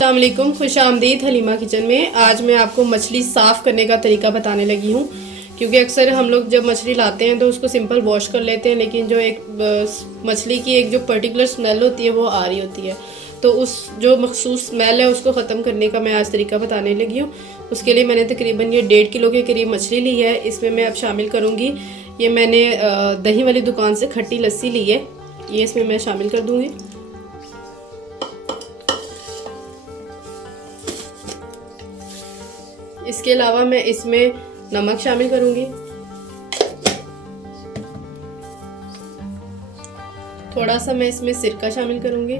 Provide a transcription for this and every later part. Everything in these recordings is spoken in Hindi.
अस्सलाम वालेकुम, खुश आमदीद हलीमा किचन में। आज मैं आपको मछली साफ़ करने का तरीका बताने लगी हूँ, क्योंकि अक्सर हम लोग जब मछली लाते हैं तो उसको सिंपल वॉश कर लेते हैं, लेकिन जो एक मछली की एक जो पर्टिकुलर स्मेल होती है वो आ रही होती है। तो उस जो मखसूस स्मेल है उसको ख़त्म करने का मैं आज तरीका बताने लगी हूँ। उसके लिए मैंने तकरीबन ये 1.5 किलो के करीब मछली ली है। इसमें मैं अब शामिल करूँगी, ये मैंने दही वाली दुकान से खट्टी लस्सी ली है, ये इसमें मैं शामिल कर दूँगी। इसके अलावा मैं इसमें नमक शामिल करूंगी, थोड़ा सा मैं इसमें सिरका शामिल करूंगी,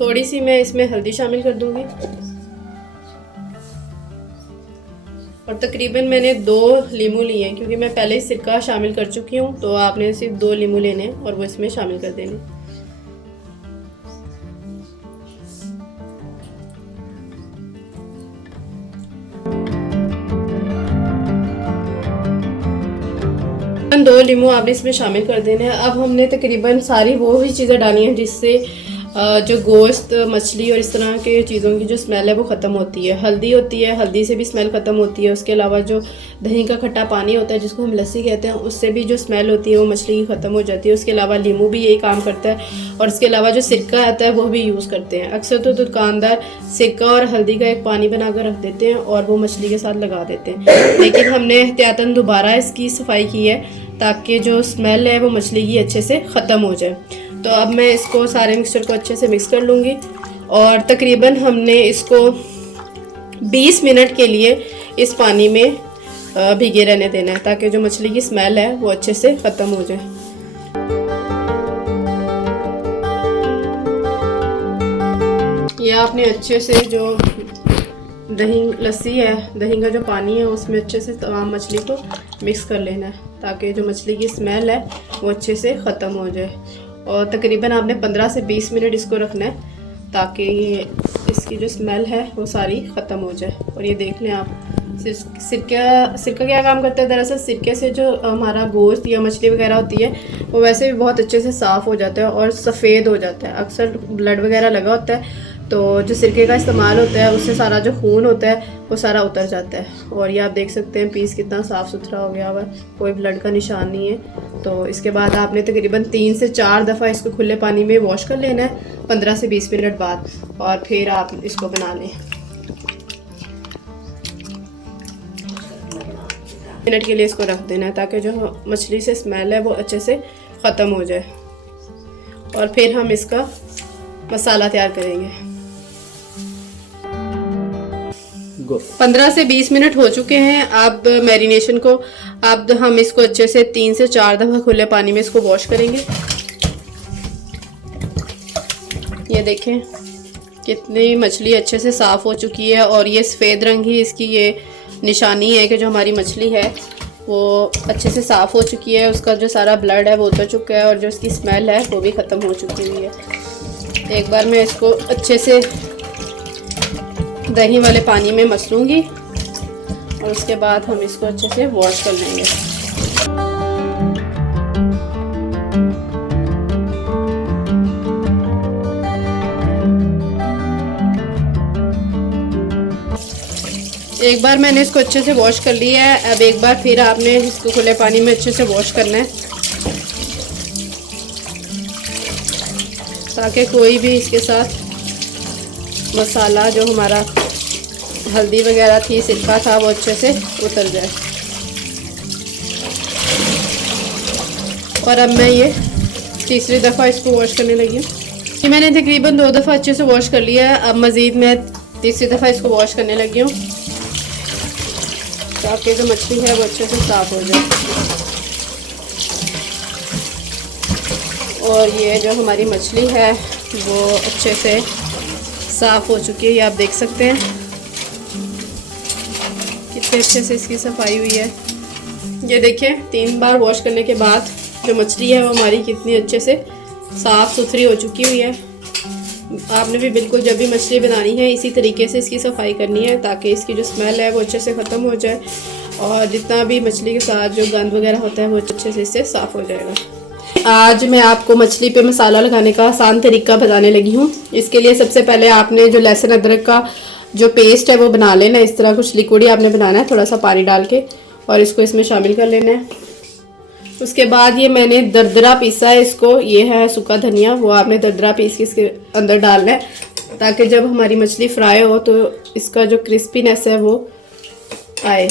थोड़ी सी मैं इसमें हल्दी शामिल कर दूंगी और तकरीबन मैंने 2 लीमू लिए हैं, क्योंकि मैं पहले ही सिरका शामिल कर चुकी हूँ। तो आपने सिर्फ 2 लीमू लेने और वो इसमें शामिल कर देने। दो लीमू आपने इसमें शामिल कर देने हैं। अब हमने तकरीबन सारी वो ही चीज़ें डाली हैं जिससे जो गोश्त, मछली और इस तरह के चीज़ों की जो स्मेल है वो ख़त्म होती है। हल्दी होती है, हल्दी से भी स्मेल ख़त्म होती है। उसके अलावा जो दही का खट्टा पानी होता है जिसको हम लस्सी कहते हैं, उससे भी जो स्मेल होती है वो मछली की ख़त्म हो जाती है। उसके अलावा लीमू भी यही काम करता है और इसके अलावा जो सिरका आता है वो भी यूज़ करते हैं। अक्सर तो दुकानदार सिरका और हल्दी का एक पानी बना कर रख देते हैं और वो मछली के साथ लगा देते हैं, लेकिन हमने एहतियातन दोबारा इसकी सफाई की है ताकि जो स्मेल है वो मछली की अच्छे से ख़त्म हो जाए। तो अब मैं इसको सारे मिक्सचर को अच्छे से मिक्स कर लूँगी और तकरीबन हमने इसको 20 मिनट के लिए इस पानी में भिगे रहने देना है, ताकि जो मछली की स्मेल है वो अच्छे से ख़त्म हो जाए। ये आपने अच्छे से जो दही लस्सी है, दही का जो पानी है उसमें अच्छे से तमाम मछली को मिक्स कर लेना है, ताकि जो मछली की स्मेल है वो अच्छे से ख़त्म हो जाए। और तकरीबन आपने 15 से 20 मिनट इसको रखना है, ताकि ये इसकी जो स्मेल है वो सारी ख़त्म हो जाए। और ये देख लें आप, सिरका क्या काम करता है, दरअसल सिरके से जो हमारा गोश्त या मछली वगैरह होती है वो वैसे भी बहुत अच्छे से साफ़ हो जाता है और सफ़ेद हो जाता है। अक्सर ब्लड वगैरह लगा होता है तो जो सिरके का इस्तेमाल होता है उससे सारा जो खून होता है वो सारा उतर जाता है। और ये आप देख सकते हैं पीस कितना साफ़ सुथरा हो गया हुआ, कोई ब्लड का निशान नहीं है। तो इसके बाद आपने तकरीबन 3 से 4 दफ़ा इसको खुले पानी में वॉश कर लेना है 15 से 20 मिनट बाद, और फिर आप इसको बना लें। मिनट के लिए इसको रख देना है ताकि जो मछली से स्मेल है वो अच्छे से ख़त्म हो जाए, और फिर हम इसका मसाला तैयार करेंगे। 15 से 20 मिनट हो चुके हैं। अब मैरिनेशन को अब हम इसको अच्छे से 3 से 4 दफ़ा खुले पानी में इसको वॉश करेंगे। ये देखें कितनी मछली अच्छे से साफ़ हो चुकी है, और ये सफ़ेद रंग ही इसकी ये निशानी है कि जो हमारी मछली है वो अच्छे से साफ़ हो चुकी है। उसका जो सारा ब्लड है वो उतर चुका है और जो इसकी स्मेल है वो भी ख़त्म हो चुकी हुई है। एक बार मैं इसको अच्छे से दही वाले पानी में मसलूँगी और उसके बाद हम इसको अच्छे से वॉश कर लेंगे। एक बार मैंने इसको अच्छे से वॉश कर लिया है। अब एक बार फिर आपने इसको खुले पानी में अच्छे से वॉश करना है, ताकि कोई भी इसके साथ मसाला जो हमारा हल्दी वगैरह थी, सिरका था, वो अच्छे से उतर जाए। और अब मैं ये तीसरी दफ़ा इसको वॉश करने लगी हूँ। ये मैंने तकरीबन 2 दफ़ा अच्छे से वॉश कर लिया है। अब मज़ीद मैं तीसरी दफ़ा इसको वॉश करने लगी हूँ ताकि जो मछली है वो अच्छे से साफ़ हो जाए। और ये जो हमारी मछली है वो अच्छे से साफ़ हो चुकी है। ये आप देख सकते हैं कितने अच्छे से इसकी सफाई हुई है। ये देखिए 3 बार वॉश करने के बाद जो मछली है वो हमारी कितनी अच्छे से साफ़ सुथरी हो चुकी हुई है। आपने भी बिल्कुल जब भी मछली बनानी है इसी तरीके से इसकी सफाई करनी है ताकि इसकी जो स्मेल है वो अच्छे से ख़त्म हो जाए और जितना भी मछली के साथ जो गंद वगैरह होता है वो अच्छे से इससे साफ़ हो जाएगा। आज मैं आपको मछली पे मसाला लगाने का आसान तरीका बताने लगी हूँ। इसके लिए सबसे पहले आपने जो लहसुन अदरक का जो पेस्ट है वो बना लेना। इस तरह कुछ लिक्विड ही आपने बनाना है, थोड़ा सा पानी डाल के, और इसको इसमें शामिल कर लेना है। उसके बाद ये मैंने दरदरा पीसा है इसको, ये है सूखा धनिया, वो आपने दरदरा पीस के इसके अंदर डालना है ताकि जब हमारी मछली फ्राई हो तो इसका जो क्रिस्पीनेस है वो आए।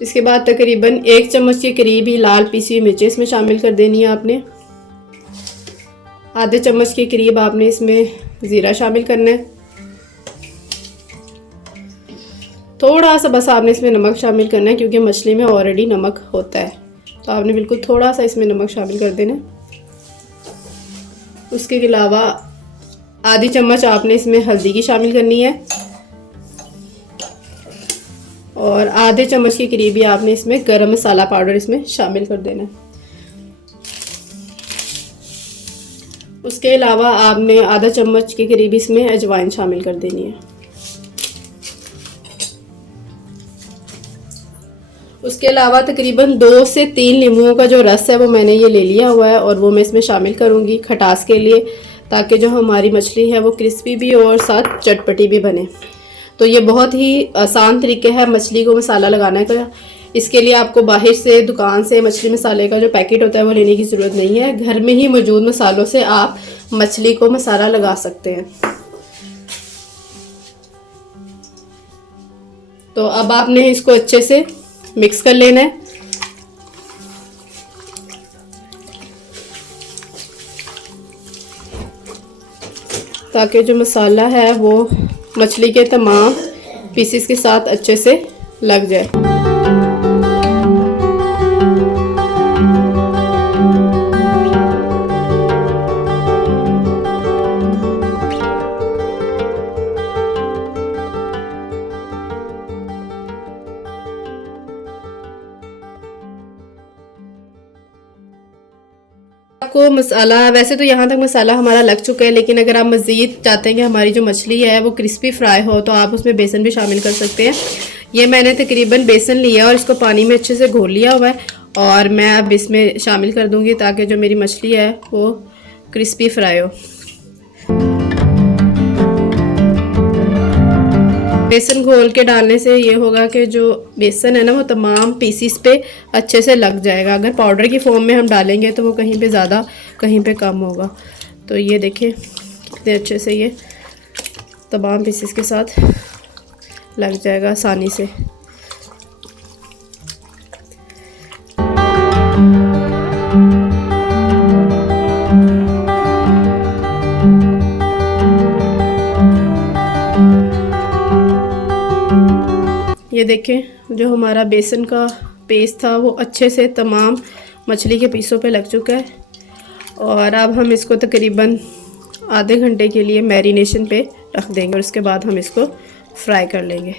इसके बाद तकरीबन 1 चम्मच के करीब ही लाल पीसी हुई मिर्ची इसमें शामिल कर देनी है आपने। आधे चम्मच के करीब आपने इसमें ज़ीरा शामिल करना है। थोड़ा सा बस आपने इसमें नमक शामिल करना है क्योंकि मछली में ऑलरेडी नमक होता है, तो आपने बिल्कुल थोड़ा सा इसमें नमक शामिल कर देना। उसके अलावा आधी चम्मच आपने इसमें हल्दी की शामिल करनी है और आधे चम्मच के करीब ही आपने इसमें गरम मसाला पाउडर इसमें शामिल कर देना है। उसके अलावा आपने आधा चम्मच के करीब इसमें अजवाइन शामिल कर देनी है। उसके अलावा तकरीबन 2 से 3 नींबुओं का जो रस है वो मैंने ये ले लिया हुआ है और वो मैं इसमें शामिल करूँगी खटास के लिए, ताकि जो हमारी मछली है वो क्रिस्पी भी और साथ चटपटी भी बने। तो ये बहुत ही आसान तरीके है मछली को मसाला लगाने का। इसके लिए आपको बाहर से दुकान से मछली मसाले का जो पैकेट होता है वो लेने की ज़रूरत नहीं है। घर में ही मौजूद मसालों से आप मछली को मसाला लगा सकते हैं। तो अब आपने इसको अच्छे से मिक्स कर लेना है। ताकि जो मसाला है वो मछली के तमाम पीसेस के साथ अच्छे से लग जाए। आपको मसाला, वैसे तो यहाँ तक मसाला हमारा लग चुका है, लेकिन अगर आप मज़ीद चाहते हैं कि हमारी जो मछली है वो क्रिस्पी फ्राई हो तो आप उसमें बेसन भी शामिल कर सकते हैं। ये मैंने तकरीबन बेसन लिया और इसको पानी में अच्छे से घोल लिया हुआ है और मैं अब इसमें शामिल कर दूँगी ताकि जो मेरी मछली है वो क्रिस्पी फ्राई हो। बेसन घोल के डालने से ये होगा कि जो बेसन है ना वो तमाम पीसीस पे अच्छे से लग जाएगा। अगर पाउडर की फॉर्म में हम डालेंगे तो वो कहीं पे ज़्यादा कहीं पे कम होगा। तो ये देखिए कितने अच्छे से ये तमाम पीसीस के साथ लग जाएगा आसानी से। ये देखें जो हमारा बेसन का पेस्ट था वो अच्छे से तमाम मछली के पीसों पे लग चुका है और अब हम इसको तकरीबन आधे घंटे के लिए मैरिनेशन पे रख देंगे और उसके बाद हम इसको फ्राई कर लेंगे।